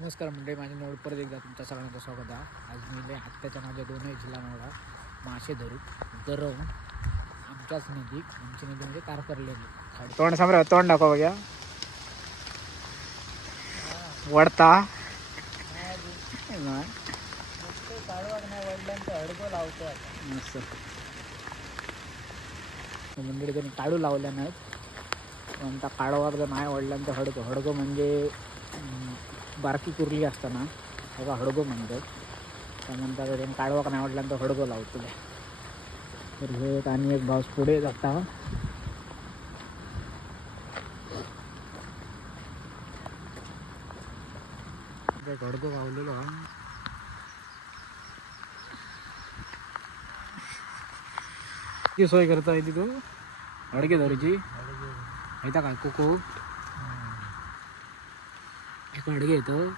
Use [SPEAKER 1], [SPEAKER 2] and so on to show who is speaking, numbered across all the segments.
[SPEAKER 1] नमस्कार मंडळी माझ्या नोड परत एकदा तुमच्या सगळ्यांचं स्वागत आहे. आज मी लय आत्ताच्या माझ्या दोनही जिल्हा नवडा मासे धरू गरवून आमच्याच नदी आमची नदी म्हणजे कारकरलेली. तोंड समजा तोंड दाखवा बघ्या. वडता. मंडळी त्यांनी काढू लावल्या नाहीत. म्हणता काढवाक जर नाही वडिलांचं हडकं हडकं म्हणजे बारकी कुर्ली असताना त्याला हडगो म्हणतात. त्यानंतर त्यांनी काढवाक नाही वडिलांचं हडगो लावतो तर हे एक आणि एक भाऊस पुढे जाता हडगो गावलेलो हा ती सोय करता येते तू? अडके धरूची? येता काय कोको? पाडगे येतं.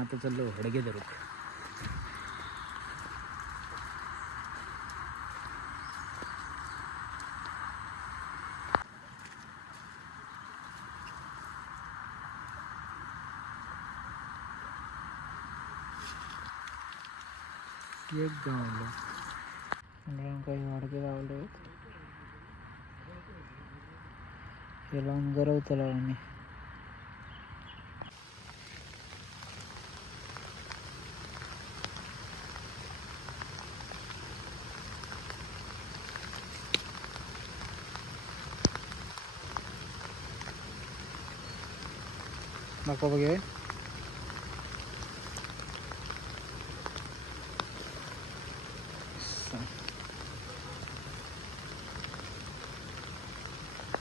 [SPEAKER 1] आता चाललो हडगे धरू एक गावलो. काही हडगे गावले हे लावून गरवतलो आम्ही. नको बघे.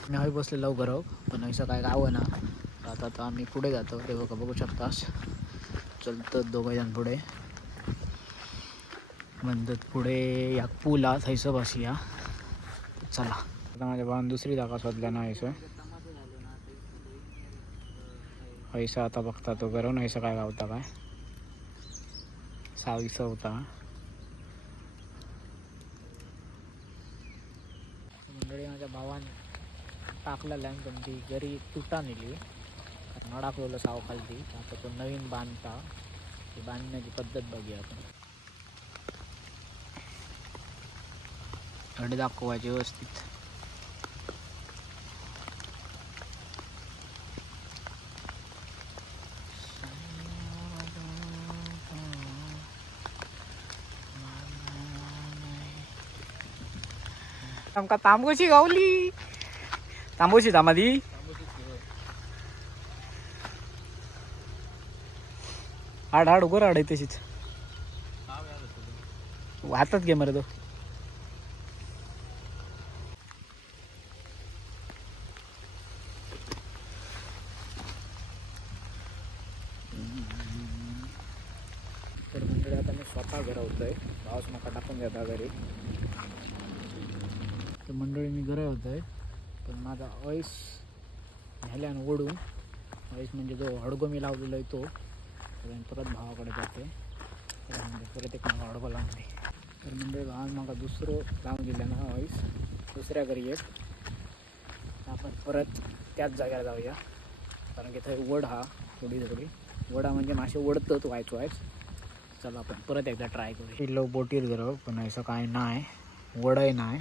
[SPEAKER 1] मी हवी बसले लवकर पण असं काय गाव ना आता तर आम्ही पुढे जातो. ते बघ बघू शकतास चलतं दोघं जण पुढे. म्हणतात पुढे या पूल थैसं बसूया चला. आता माझ्या भावान दुसरी जागा शोधल्या ना हैसं हैसा आता बघता तो गरवून हैसं काय गावता काय? सावीस होता. मंडळी माझ्या भावाने लँड पण ती घरी तुटा नेली. कारण अडकलेलं साव खालती आता तो नवीन बांधता. ती बांधण्याची पद्धत बघूया आपण. थंड दाखवायची व्यवस्थित. आमका तांबोशी गावली तांबोशी तामादी हाड हाड उगर हाड आहे तशीच हातात घे मरे तो तर मंडळी आता मी स्वतः घरवतोय पाऊस मका टाकून घेता घरी. तर मंडळी मी घरे होतो आहे पण माझा ऑईस झाल्यानं ओढून ऑईस म्हणजे जो हडगो मी लावलेला आहे तो परत भावाकडे जाते म्हणजे परत एक माझा हडगो लावून दे तर मंडळी भावान मला दुसरं लावून दिलं ना ऑईस दुसऱ्या घरी एक. आपण परत त्याच जाग्याला जाऊया. कारण की थंय वड हा थोडी थोडी. वडा म्हणजे मासे वडतत व्हायचो आहेस चला आपण परत एकदा ट्राय करू किल्लो बोटीत जर पण असं काय नाही. वडय नाही.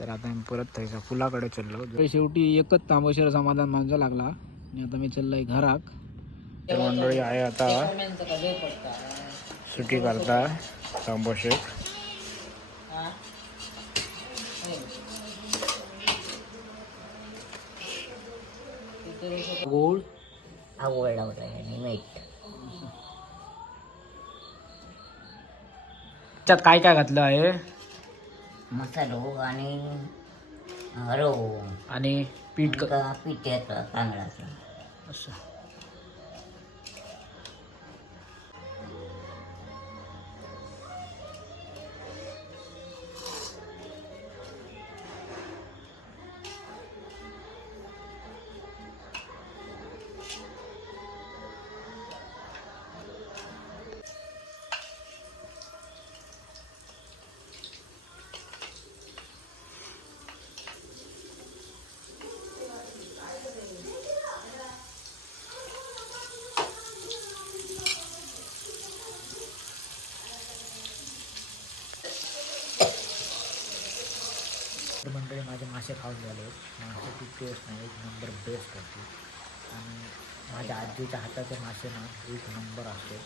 [SPEAKER 1] तर आता मी परत थंयचा फुलाकडे चाललो. शेवटी एकच तांबोशेर समाधान माणसा लागला. आणि आता मी चाललोय घराक तर मंडळी आहे आता सुटी करता गोळ
[SPEAKER 2] आणि मीठ
[SPEAKER 1] त्यात काय काय घातलं आहे?
[SPEAKER 2] मसालो आणि रवो.
[SPEAKER 1] आणि पीठ क-
[SPEAKER 2] का पिठ्याचा तांदळाचा.
[SPEAKER 1] असं. तर मंडळी माझे मासे खाऊन झाले. माशाची टेस्ट नाही एक नंबर बेस्ट होती. आणि माझ्या आजीच्या हाताचे मासे ना एक नंबर असते.